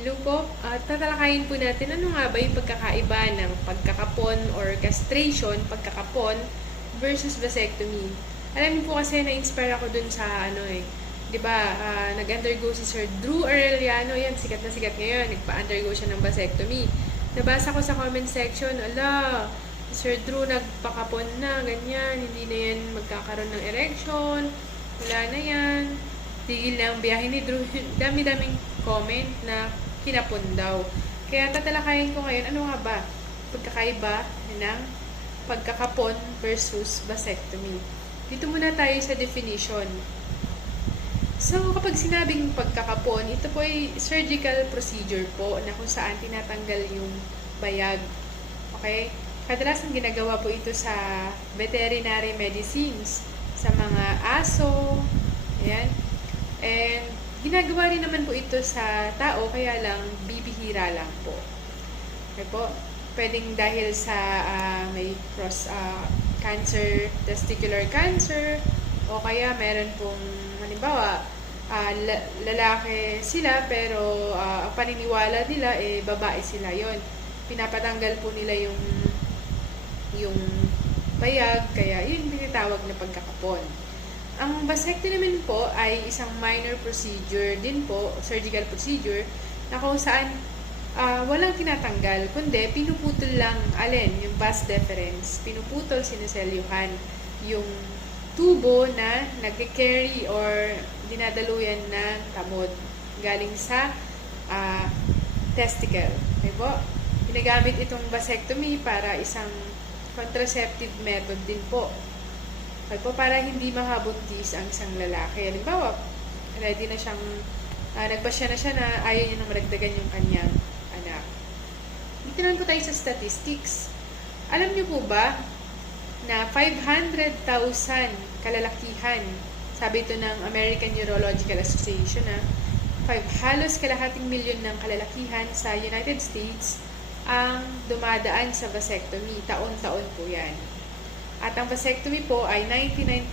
Hello po. At tatalakayin po natin ano nga ba yung pagkakaiba ng pagkakapon or castration, pagkakapon versus vasectomy. Alam niyo po kasi na-inspire ako dun sa ano eh, 'di ba? ah, nag-undergo si Sir Drew Aureliano, yan sikat na sikat ngayon, nagpa-undergo siya ng vasectomy. Nabasa ko sa comment section, ala, si Sir Drew nagpakapon na, ganyan, hindi na yan magkakaroon ng erection, wala na yan, tigil na ang biyahe ni Drew. Dami-daming comment na kinapon daw. Kaya tatalakayin ko ngayon, ano nga ba pagkakaiba ng pagkakapon versus vasectomy. Dito muna tayo sa definition. So, kapag sinabing pagkakapon, ito po ay surgical procedure po na kung saan tinatanggal yung bayag. Okay? Kadalasan ginagawa po ito sa veterinary medicines, sa mga aso, ayan. And ginagawa rin naman po ito sa tao, kaya lang bibihira lang po. Okay po? Pwedeng dahil sa ah, may cross ah, cancer, testicular cancer, o kaya meron pong, halimbawa, la- lalaki sila pero ah, ang paniniwala nila eh babae sila yon pinapatanggal po nila yung yung bayag kaya yun tinatawag na pagkakapon ang vasectomy naman po ay isang minor procedure din po, surgical procedure, na kung saan ah, walang tinatanggal, kundi pinuputol lang, alin, yung vas deferens, pinuputol, sinuselyuhan, yung tubo na nagke-carry or dinadaluyan ng tamod galing sa ah, testicle. Okay po? Ginagamit itong vasectomy para isang contraceptive method din po. Okay po, para hindi makabuntis ang isang lalaki. Halimbawa, ready na siyang, uh, nagpasya na siya na ayaw niya nang maragdagan yung kanyang anak. Dito naman po tayo sa statistics. Alam niyo po ba na 500,000 kalalakihan, sabi ito ng American Urological Association na five, halos kalahating milyon ng kalalakihan sa United States ang dumadaan sa vasectomy. Taon-taon po yan. At ang vasectomy po ay 99%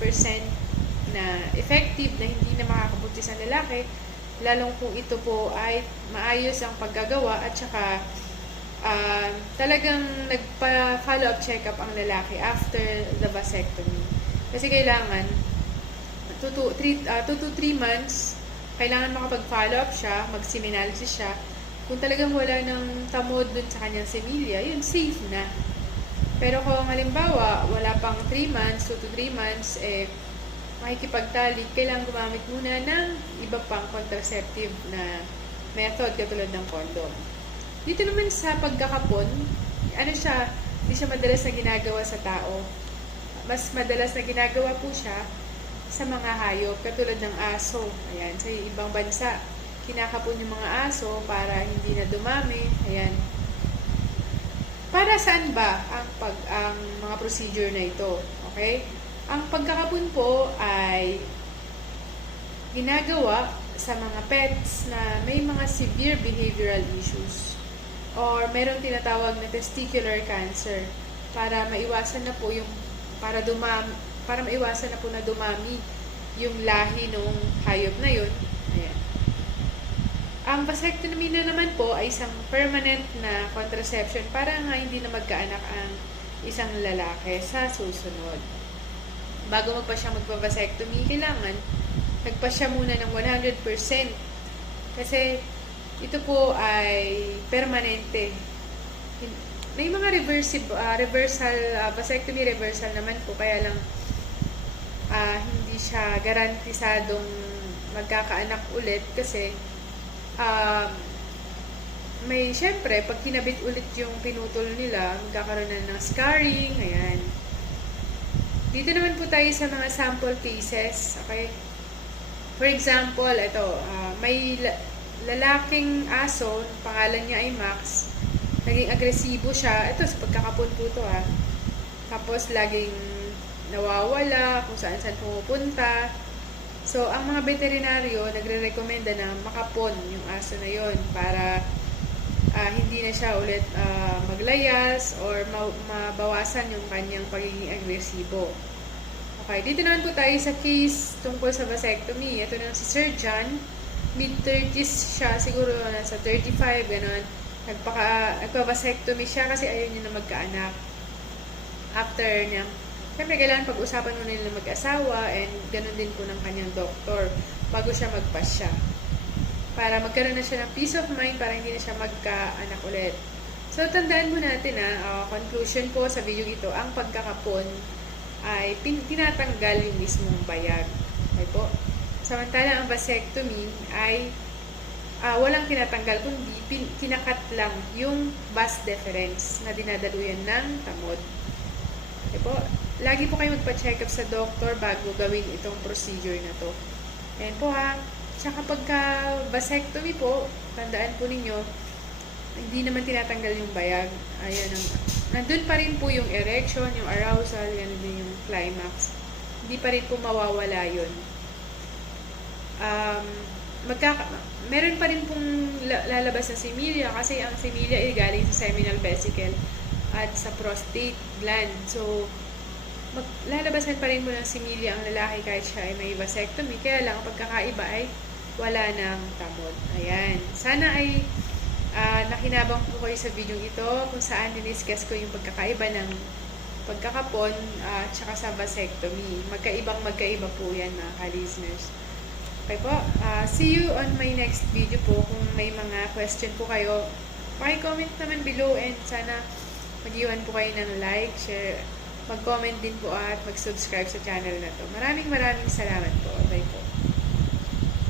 na effective na hindi na makakabuntis ang lalaki, lalong kung ito po ay maayos ang paggagawa at saka ah, talagang nagpa-follow up check-up ang lalaki after the vasectomy. Kasi kailangan 2 to 3 to 3 months kailangan makapag-follow up siya, mag-seminalysis siya. Kung talagang wala ng tamod dun sa kanyang semilya, yun, safe na. Pero kung halimbawa, wala pang 3 months, 2 to 3 months, eh, makikipagtalik, kailangan gumamit muna ng iba pang contraceptive na method katulad ng condom. Dito naman sa pagkakapon, ano siya, hindi siya madalas na ginagawa sa tao. Mas madalas na ginagawa po siya sa mga hayop, katulad ng aso. Ayan, sa ibang bansa, kinakapon yung mga aso para hindi na dumami. Ayan, para saan ba ang pag ang mga procedure na ito? Okay? Ang pagkakapon po ay ginagawa sa mga pets na may mga severe behavioral issues or merong tinatawag na testicular cancer para maiwasan na po yung para dumami para maiwasan na po na dumami yung lahi ng hayop na yun. Ayan. Ang vasectomy na naman po ay isang permanent na contraception para nga hindi na magkaanak ang isang lalaki sa susunod. Bago magpa siya magpa-vasectomy, kailangan nagpa siya muna ng 100% kasi ito po ay permanente. May mga reversible, ah, reversal, ah, vasectomy reversal naman po, kaya lang ah, hindi siya garantisadong magkakaanak ulit kasi um, may syempre, pag kinabit ulit yung pinutol nila, magkakaroon na ng scarring, ayan. Dito naman po tayo sa mga sample cases, okay? For example, ito, ah, may la- lalaking aso, pangalan niya ay Max, naging agresibo siya, ito sa pagkakapon po to ha. Tapos laging nawawala, kung saan saan pumupunta, So, ang mga veterinaryo nagre-recommenda na makapon yung aso na yon para ah, hindi na siya ulit ah, maglayas or ma- mabawasan yung kanyang pagiging agresibo. Okay, dito naman po tayo sa case tungkol sa vasectomy. Ito na si Sir John mid-30s siya, siguro nasa 35, gano'n. Nagpaka, nagpa-vasectomy siya kasi ayaw niya na magkaanak. After niya, Siyempre, kailangan pag-usapan muna nila mag-asawa and ganun din po ng kanyang doktor bago siya magpasya. Para magkaroon na siya ng peace of mind para hindi na siya magkaanak ulit. So, tandaan po natin na uh, conclusion po sa video ito, ang pagkakapon ay pin- tinatanggal yung mismong bayag. Okay po? Samantala, ang vasectomy ay ah, walang tinatanggal, kundi pin- kinakat lang yung vas deferens na dinadaluyan ng tamod. Okay po? Lagi po kayo magpa-check up sa doktor bago gawin itong procedure na to. Ayan po ha. Tsaka pagka vasectomy po, tandaan po ninyo, hindi naman tinatanggal yung bayag. Ayan ang, nandun pa rin po yung erection, yung arousal, yan din yung climax. Hindi pa rin po mawawala yun. Um, magkaka meron pa rin pong la- lalabas na similia kasi ang similia ay galing sa seminal vesicle at sa prostate gland. So, mag, lalabasan pa rin mo ng similia ang lalaki kahit siya ay may vasectomy. Kaya lang, ang pagkakaiba ay wala ng tamod. Ayan. Sana ay ah, nakinabang po kayo sa video ito kung saan diniscuss ko yung pagkakaiba ng pagkakapon at saka sa vasectomy. Magkaibang magkaiba po yan mga ka-listeners. Okay po. Ah, see you on my next video po. Kung may mga question po kayo, paki-comment naman below and sana mag-iwan po kayo ng like, share, mag-comment din po at mag-subscribe sa channel na to. Maraming maraming salamat po. Bye po.